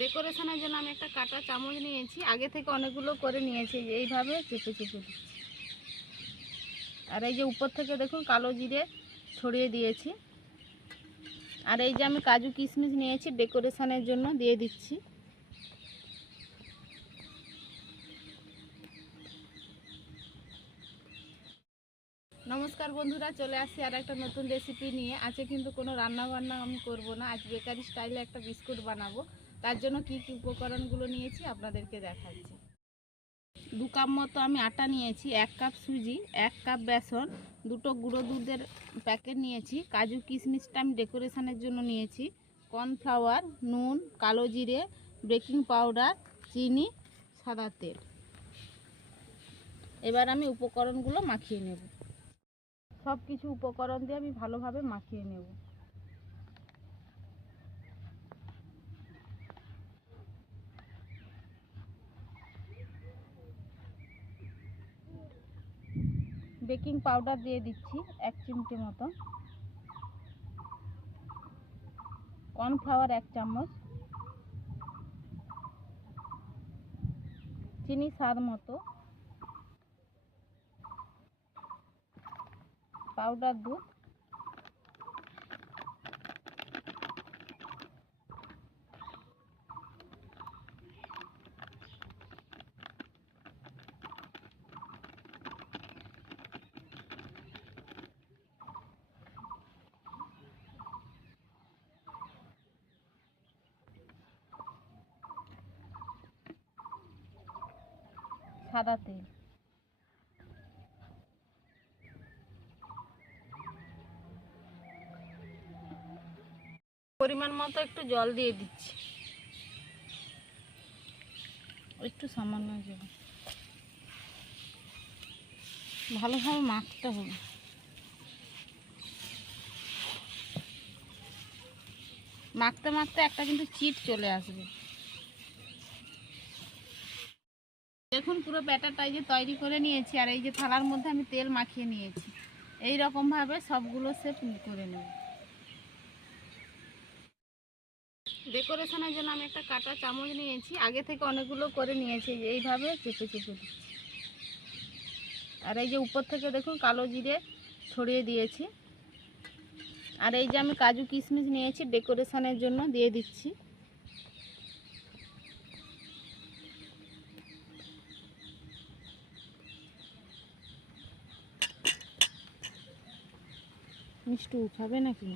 ডেকোরেশনের জন্য আমি একটা কাটা চামচ নিয়েছি। আগে থেকে অনেকগুলো করে নিয়েছি, এইভাবে চেপে চেপে আর এই যে উপর থেকে দেখুন কালো জিরে ছড়িয়ে দিয়েছি। আর এই যে আমি কাজু কিশমিশ নিয়েছি, ডেকোরেশনের জন্য দিয়ে দিচ্ছি। নমস্কার বন্ধুরা, চলে আসছি আর একটা নতুন রেসিপি নিয়ে। আজকে কিন্তু কোনো রান্না বান্না আমি করব না। আজ বেকারি স্টাইলে একটা বিস্কুট বানাবো। তার জন্য কি কি উপকরণগুলো নিয়েছি আপনাদেরকে দেখাচ্ছি। দু কাপ মতো আমি আটা নিয়েছি, এক কাপ সুজি, এক কাপ বেসন, দুটো গুঁড়ো দুধের প্যাকেট নিয়েছি, কাজু কিশমিশটা আমি ডেকোরেশনের জন্য নিয়েছি, কর্নফ্লাওয়ার, নুন, কালো জিরে, বেকিং পাউডার, চিনি, সাদা তেল। এবার আমি উপকরণগুলো মাখিয়ে নেব। সব কিছু উপকরণ দিয়ে আমি ভালোভাবে মাখিয়ে নেব। বেকিং পাউডার দিয়ে দিচ্ছি, এক চিমটি মতো। কর্নফ্লাওয়ার এক চামচ। চিনি স্বাদ মতো। পাউডার দুধ। সাদা তেল পরিমাণ মতো একটু জল দিয়ে দিচ্ছি। একটু সামান্য জল। ভালোভাবে মাখতে হবে। মাখতে মাখতে একটা কিন্তু চিট চলে আসবে দেখুন পুরো ব্যাটারটা এই যে তৈরি করে নিয়েছি আর এই যে থালার মধ্যে আমি তেল মাখিয়ে নিয়েছি। এই রকমভাবে সবগুলো সেপ করে নেব। ডেকোরেশনের জন্য আমি একটা কাটা চামচ নিয়েছি। আগে থেকে অনেকগুলো করে নিয়েছি। এইভাবে চেপে চেপে দিচ্ছি। আর এই যে উপর থেকে দেখুন কালো জিরে ছড়িয়ে দিয়েছি। আর এই যে আমি কাজু কিশমিশ নিয়েছি ডেকোরেশনের জন্য দিয়ে দিচ্ছি। মিষ্টি উঠাবে নাকি?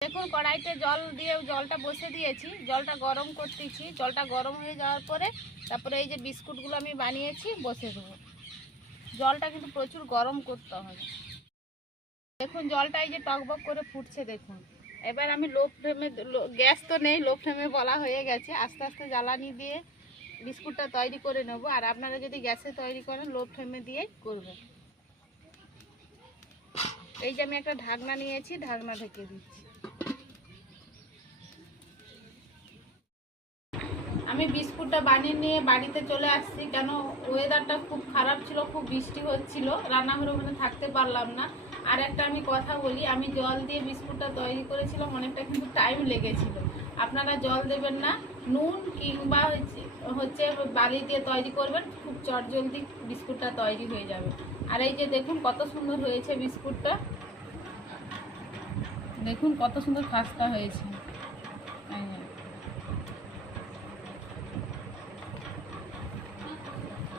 দেখুন, কড়াইতে জল দিয়ে, জলটা বসে দিয়েছি। জলটা গরম করতেছি। জলটা গরম হয়ে যাওয়ার পরে তারপরে এই যে বিস্কুটগুলো আমি বানিয়েছি, বসে দেবো। জলটা কিন্তু প্রচুর গরম করতে হবে। দেখুন, জলটা এই যে টকবক করে ফুটছে, দেখুন। এবার আমি লো ফ্লেমে গ্যাস তো নেই লো ফ্লেমে বলা হয়ে গেছে। আস্তে আস্তে জ্বালানি দিয়ে বিস্কুটটা তৈরি করে নেব। আর আপনারা যদি গ্যাসে তৈরি করেন লো ফ্লেমে দিয়ে করবেন এই যে আমি একটা ঢাকনা নিয়েছি, ঢাকনা ঢেকে দিচ্ছি। আমি বিস্কুটটা বানিয়ে নিয়ে বাড়িতে চলে আসছি। কেন? ওয়েদারটা খুব খারাপ ছিল, খুব বৃষ্টি হচ্ছিল। রান্নাঘরে ওখানে থাকতে পারলাম না। আর একটা আমি কথা বলি, আমি জল দিয়ে বিস্কুটটা তৈরি করেছিলাম, অনেকটা কিন্তু টাইম লেগেছিল। আপনারা জল দেবেন না, নুন কিংবা হচ্ছে বালি দিয়ে তৈরি করবেন, খুব চটজলদি বিস্কুটটা তৈরি হয়ে যাবে। আর এই যে দেখুন কত সুন্দর হয়েছে বিস্কুটটা। দেখুন কত সুন্দর খাস্তা হয়েছে।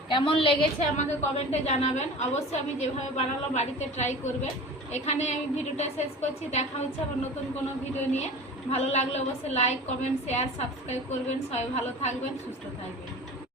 কেমন লেগেছে আমাকে কমেন্টে জানাবেন। অবশ্যই আমি যেভাবে বানালো বাড়িতে ট্রাই করবেন। এখানে আমি ভিডিওটা শেষ করছি। দেখা হচ্ছে আবার নতুন কোনো ভিডিও নিয়ে। ভালো লাগলে অবশ্যই লাইক কমেন্ট শেয়ার সাবস্ক্রাইব করবেন। সবাই ভালো থাকবেন সুস্থ থাকবেন।